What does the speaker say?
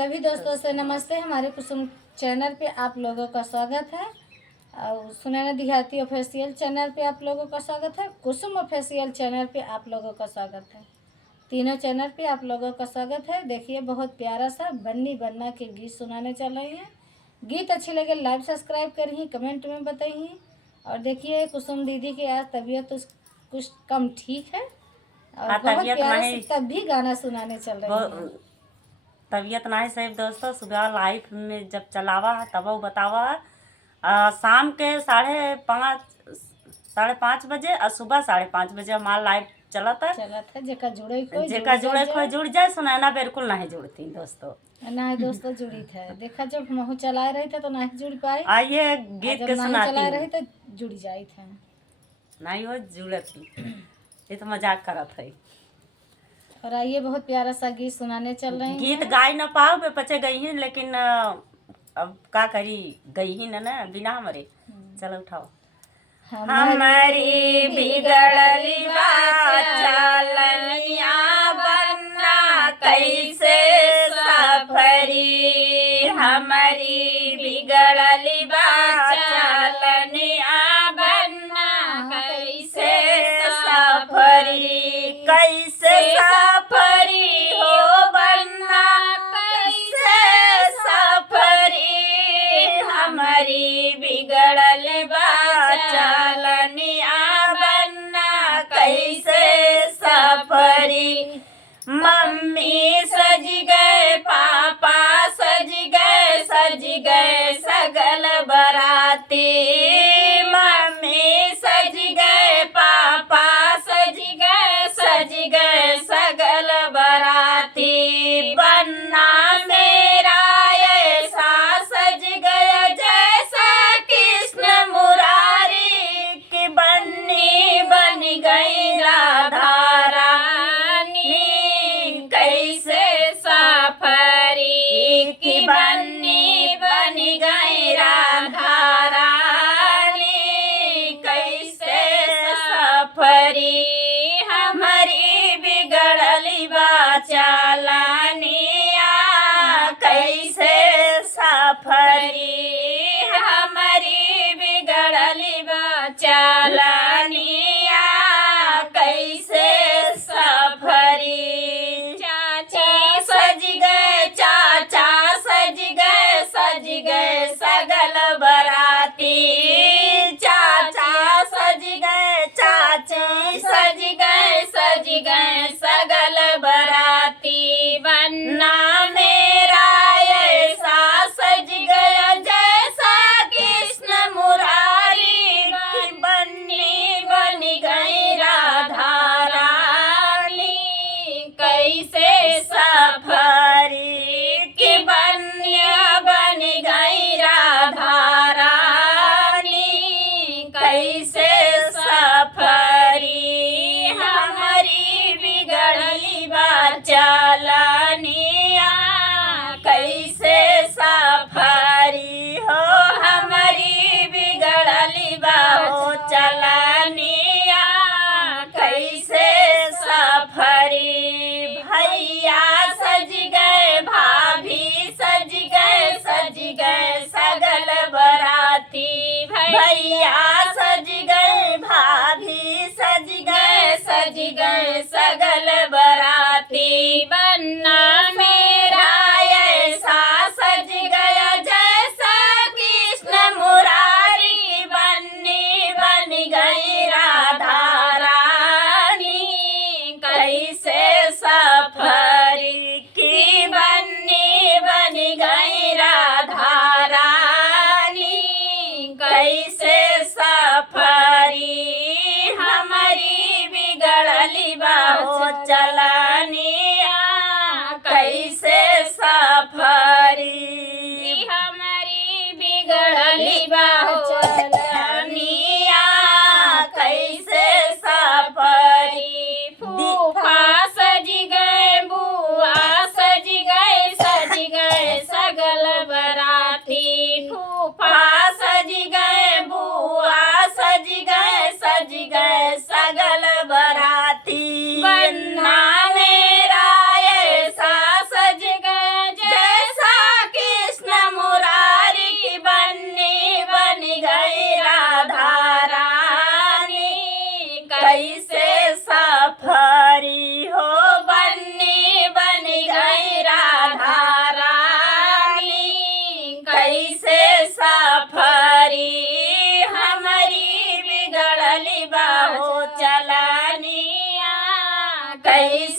सभी दोस्तों से नमस्ते। हमारे कुसुम चैनल पे आप लोगों का स्वागत है और सुनैना देहाती ऑफिशियल चैनल पे आप लोगों का स्वागत है। कुसुम ऑफिशियल चैनल पे आप लोगों का स्वागत है। तीनों चैनल पे आप लोगों का स्वागत है। देखिए बहुत प्यारा सा बन्नी बन्ना के गीत सुनाने चल रही हैं। गीत अच्छे लगे लाइक सब्सक्राइब करिए, कमेंट में बताइए। और देखिए कुसुम दीदी की आज तबीयत तो कुछ कम ठीक है और बहुत प्यारा से तब भी गाना सुनाने चल रही है। तबीयत नहीं सही दोस्तों। सुबह लाइफ में जब चलावा है तब वो बतावा है शाम के 5:30 बजे और सुबह 5:30 बजे हमारा लाइफ चला था। जेका जुड़े कोई जुड़ जाए सुनैना बिल्कुल नहीं जुड़ती दोस्तों। नहीं दोस्तों जुड़ी थे। देखा जब हम चलाए रहे थे तो नहीं जुड़ पाई। आइए गीत के सुनाती चलाए रहे तो जुड़ जाई थे नहीं हो जुड़ती। ये तो मजाक करत है। और आइए बहुत प्यारा सा गीत सुनाने चल रहे हैं। गीत गाय न पाओ बे पचे गई हैं लेकिन अब का करी गई ही ना बिना हमारे। चलो उठाओ। हमारी बिगड़ली चलनिया बनना कैसे सफरी। हमारी बिगड़ली चलनिया बनना कैसे सफरी। कैसे सफरी हो बनना कैसे सफरी। हमारी बिगड़ल चलनिया बनना कैसे सफरी। मम्मी सज गए पापा सज गए सगल बराती। मम्मी सज गए पापा सज गए सगल बराती। बन्ना मेरा ऐसा सज गया जैसा कृष्ण मुरारी की बन्नी बन गई राधा रानी कैसे सफरी। की बन्नी बन गई राधा रानी कैसे सफरी। हमारी बिगड़ली चलनिया कैसे सफरी। हमारी बिगड़ली चलनिया कैसे सफरी। चाचा सज गए सगल बराती। चाचा सज गए चाची सज गए सगल बराती। बन्ना मेरा ऐसा सज गया जैसा कृष्ण मुरारी की बन्नी बन गई राधा रानी कैसे सफरी। की बन्नी बन गई राधा रानी कैसे सफरी। हमारी बिगड़ली चलनिया कैसे सफरी हो। हमारी बिगड़ली चलनिया कैसे सफरी। भैया सज गए भाभी सज गए सगल बराती। भैया सज गए भाभी सज गए सगल बराती। बन्ना मेरा ऐसा सज गया जैसा कृष्ण मुरारी की बन्नी बन गई राधा रानी कैसे सफरी। की बन्नी बन गई राधा रानी कैसे सफरी। हमारी बिगड़ली चलनिया कैसे सफरी। हमारी बिगड़ली चलनिया कैसे सफरी। फूफा सज गए बुआ सज गए सगल बराती। फूफा सज गए बुआ सज गए सगल बराती। बन्ना मेरा ऐसा सज गए जैसा चली बाहो चलनिया कैसे